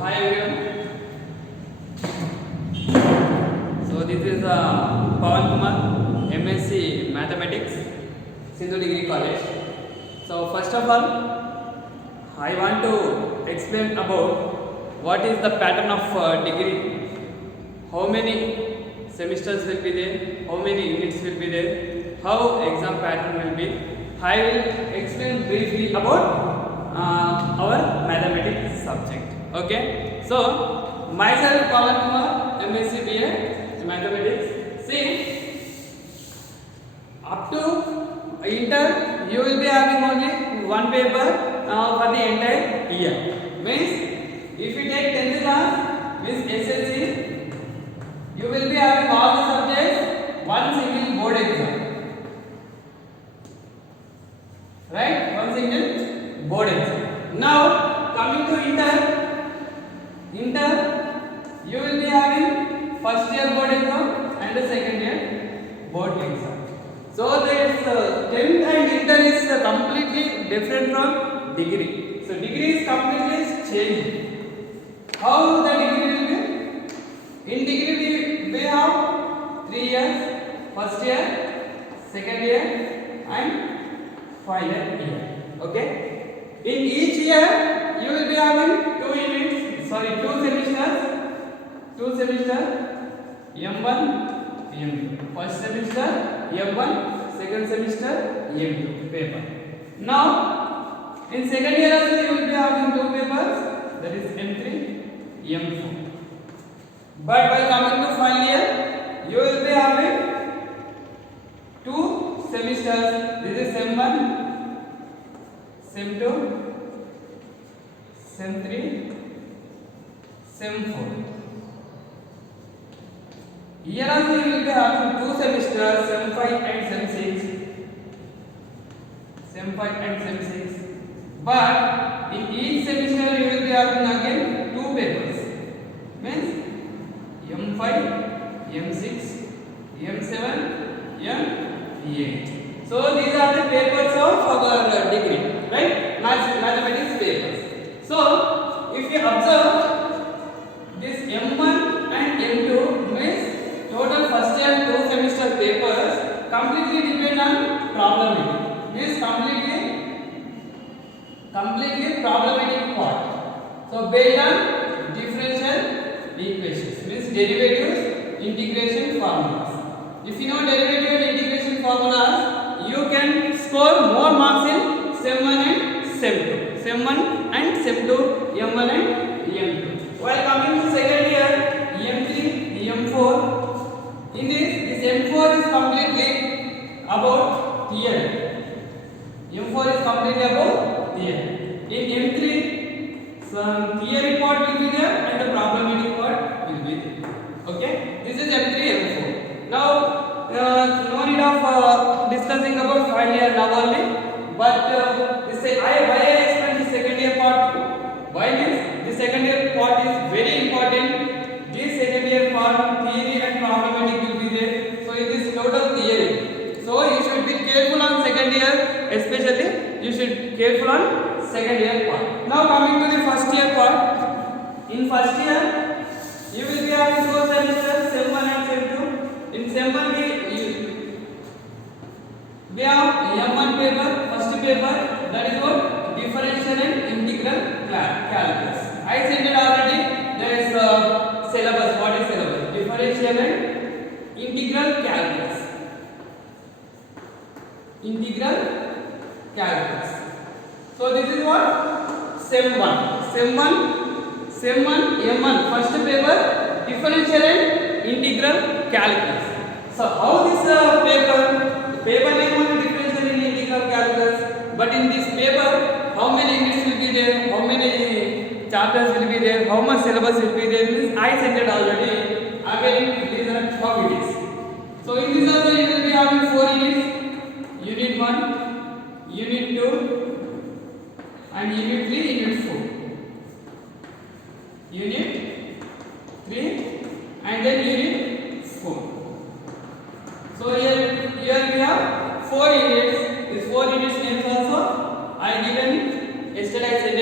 hi everyone. So this is Pawan Kumar, MSc Mathematics, Sindhu Degree College. So first of all, I want to explain about what is the pattern of degree. How many semesters will be there? How many units will be there? How exam pattern will be? I will explain briefly about our mathematics subject. Okay. So myself Pawan Kumar, MSc BA Mathematics. See, up to inter you will be having only one paper for the entire year. Means if you take 10th class, means SSC, you will be having all the subjects one single board exam. Right? One single board exam. Now coming to inter you will be having first year board exam and the second year board exam. So this 10th and inter is completely different from degree. So degree is completely changed. How the degree will be? In degree we have 3 years, first year, second year and final year. Okay. In each year you will be having two semesters. Two semesters. M1, M2. First semester M1, second semester M2 paper. Now in second year also you will be having two papers, that is M3, M4. But while coming to final year, you will be having two semesters. This is Sem1, Sem2, Sem3, Sem4. Here also you will be having two semesters, Sem5 and Sem6. Sem5 and Sem6. But in each semester you will be having again two papers. Means M5, M6, M7, M8. So these are the papers of our degree, right? Mathematics papers. So if you observe this M1 and M2 means total first year two semester papers completely depend on problematic. Means completely problematic part. So based on differential equations, means derivatives, integration formulas. If you know derivative and integration formulas, you can score more marks in Sem 1 and Sem 2. Sem 1 and Sem 2, M1 and M2. While coming to second year, M3, M4, in this M4 is completely about theory. M4 is completely about theory. In M3, some theory part will be there and the problematic part will be there. Okay, this is M3, M4. Now, no need of discussing about final year now only. But this why I explain the second year part. Why means the second year part is very important. This second year part theory and problematic will be there. So it is total theory. So you should be careful on second year, especially you should careful on second year part. Now coming to the first year part. In first year, you will be having two semesters, Sem 1 and Sem 2. In Sem 1 we have M1 paper, first paper, that is what differential and integral calculus. I said it already. There is syllabus. What is syllabus? Differential and integral calculus. Integral calculus. So this is what Sem 1. Sem 1, M1, first paper, differential and integral calculus. So how this paper name only differential and integral calculus, but in this paper, how many units will be there, how many chapters will be there, how much syllabus will be there, means I said it already. Again, these are how it is. So in this also you will be having 4 units, unit 1, unit 2, and unit 3, unit 4. Unit 3 and then unit 4. So here we have 4 units. These 4 units names also I given yesterday I said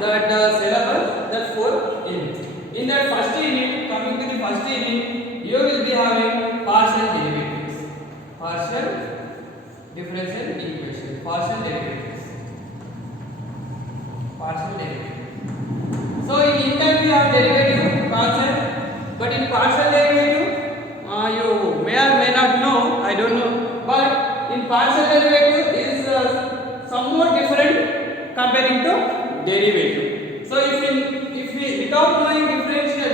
that syllabus that 4 units. that first unit, coming to the first unit, you will be having partial derivatives, partial differential equation, partial derivatives. So in inter we have derivative concept, but in partial derivative you may or may not know, I don't know, but in partial derivative is somewhat different comparing to derivative. So if we without knowing differential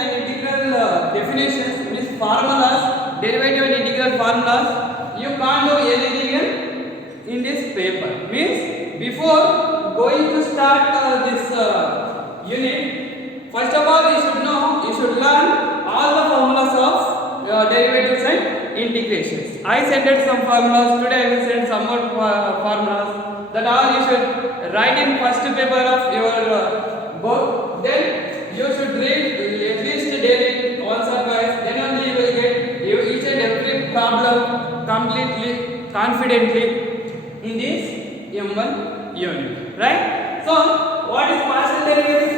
and integral definitions, means formulas, derivative and integral formulas, you can't do anything in this paper. Means before going to start this unit, first of all you should learn all the formulas of derivatives and integrations. I sent some formulas today. I will send some more formulas. That all you should write in first paper of your book. Then you should read at least daily once or twice. Then only you will get each and every problem completely, confidently in this M1 unit. Right? So, what is partial derivative?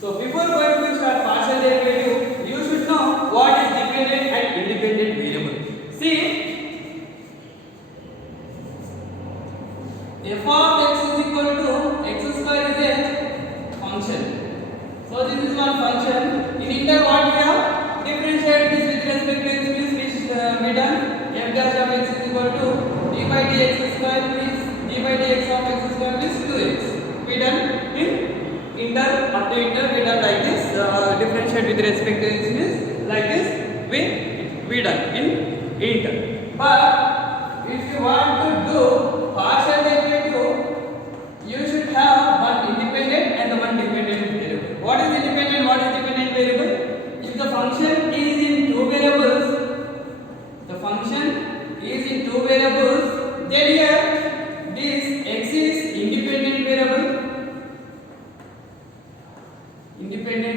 So, before going to start partial derivative, you should know what is dependent and independent variable. See, f of x is equal to x square is a function. So, this is one function. In inter, what we have? Differentiate this with respect to x, means which we done. F dash of x is equal to d by dx square, means d by dx of x square means 2x. We done in inter, up to inter we done like this. Differentiate with respect to x means like this. We done in inter. But if you want to do partial derivative, you should have one independent and one dependent variable. What is independent? What is dependent variable? If the function is in two variables, then here this x is independent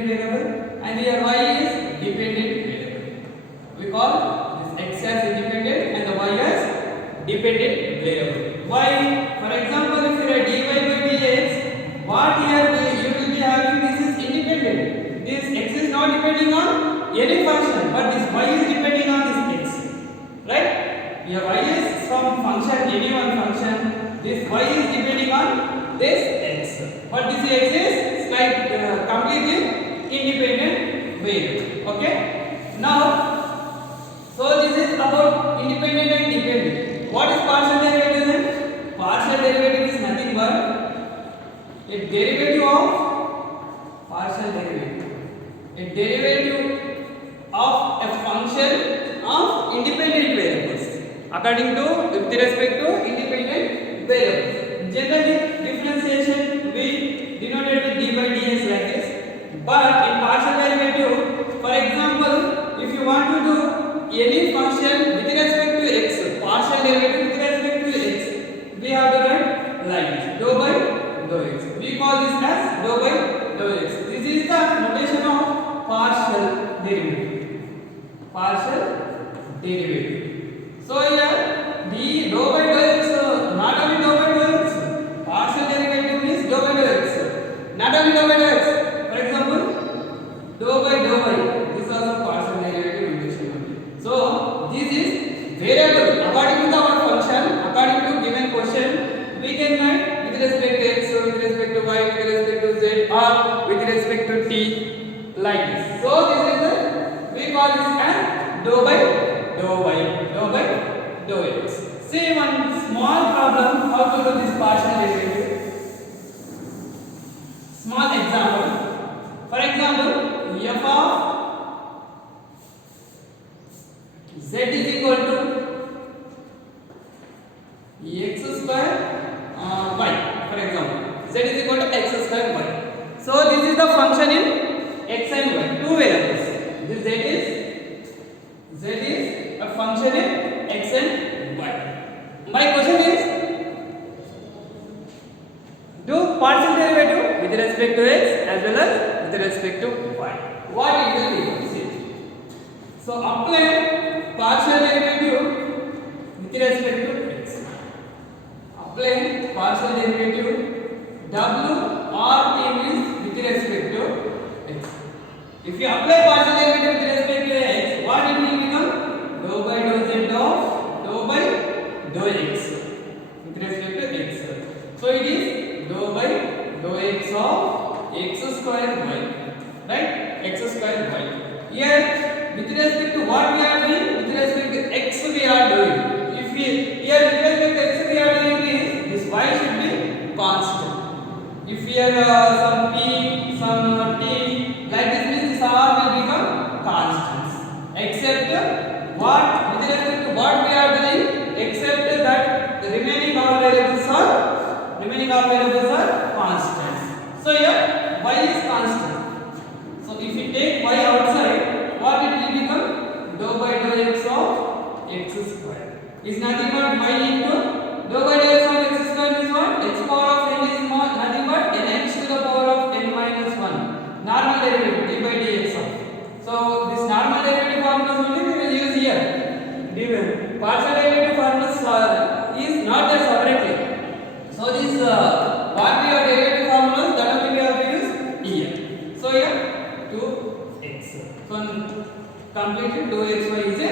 variable, and here y is dependent variable. We call this x as independent and the y as dependent variable. Why? For example, if you write dy by dx, what here you will be having, this is independent. This x is not depending on any function, but this y is depending on this x. Right? Here y is from function, any one function. This y is depending on this x. But this x is completely independent variable. Okay? Now, so this is about independent and dependent. What is partial derivative then? Partial derivative is nothing but a derivative of partial derivative. A derivative of a function of independent variables according to with respect to independent variables. Generally, differentiation we denoted with d by dx like this. But in partial derivative, for example, if you want to do any function with respect to x, partial derivative with respect to x, we have to write like this, dou by dou x. We call this as dou by dou x. This is the notation of partial derivative. So here d dou by dou x, not only dou by dou x, partial derivative means dou by dou x, not only dou by dou x. For example, dou by dou y, this is also partial derivative notation only. So this is variable according to our function, according to given question, we can write with respect to x, with respect to y, with respect to z, or with respect to t, like this. So this is the, we call this as dou by dou y, dou by dou x. See one small problem how to do this partial derivative. Small example. For example, f of z is equal to x square y. For example, z is equal to x square y. So this is the function in x and y, two variables. This z is a function in x and y. My question is, do partial derivative with respect to x as well as with respect to y. What it will be? See. So apply partial derivative with respect to x. Apply partial derivative W or T means with respect to x. If you apply partial derivative with respect to x, what it will become? Dou by dou z of dou by dou x with respect to x. So it is dou by dou x of x square y, right? X square y. Here with respect to what we are doing? With respect to x we are doing. If we here with respect to x we are doing means this y should be constant. If here some p, some t, like this means this r will become constants. Except what with respect to what we are doing? Except that the remaining all variables are constants. So here y is constant. So if we take y outside, what it will become? Dou by dou x of x square is nothing but y into dou by dou x of x square is what? X power of n is nothing but nx to the power of n minus 1. Normal derivative d by dx of. So this normal derivative formulas only we will use here. Partial derivative formulas is not there separately. So this what we are derivative formulas that only we have to use here. So here 2x. So completely 2xy is a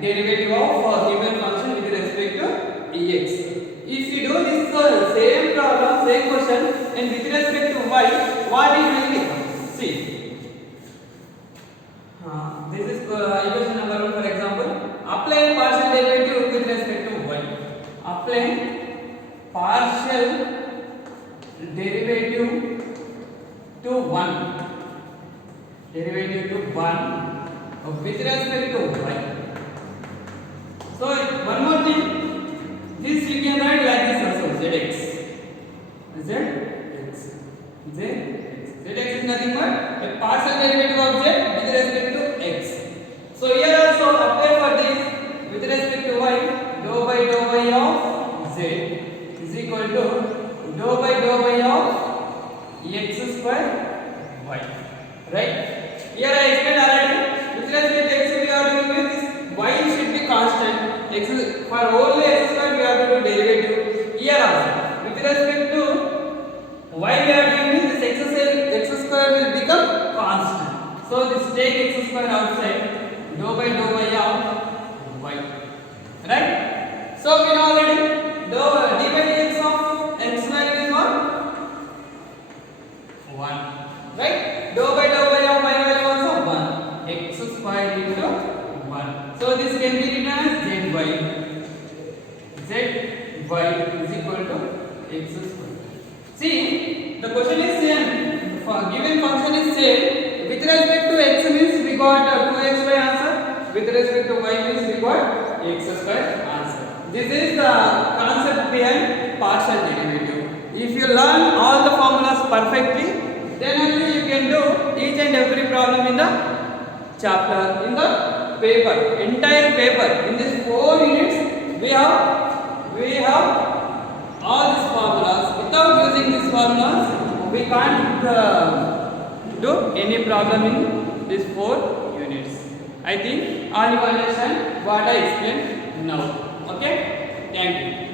derivative of given function with respect to ex. If you do this same problem, same question, and with respect to y, what it will become? See, this is equation number 1. For example, apply partial derivative with respect to y. Apply partial derivative to 1. Derivative to 1 with respect to y. So one more thing, this you can write like this also, zx. Zx is nothing but a partial derivative of z with respect to x. So here also apply for this with respect to y, dou by dou y of z is equal to dou by dou y of x square y. Right? Here I explained already. With respect to x we are doing this y should be constant. X for only x square we are to do derivative. Here also with respect to y we are doing this x square will become constant. So this take x square outside, dou by dou y of y. Right? So we know already dou d by dx of x square is what? 1. Right? Dou by dou y of y value also 1. X square into 1. So this can be written as zy. Zy is equal to x square. See, the question is same. For given function is same. With respect to x means we got 2xy answer. With respect to y means we got x square answer. This is the concept behind partial derivative. If you learn all the formulas perfectly, then only you can do each and every problem in the chapter, in the paper, entire paper. In these 4 units, we have all these formulas. Without using these formulas, we can't do any problem in these 4 units. I think all you understand what I explained now. Okay? Thank you.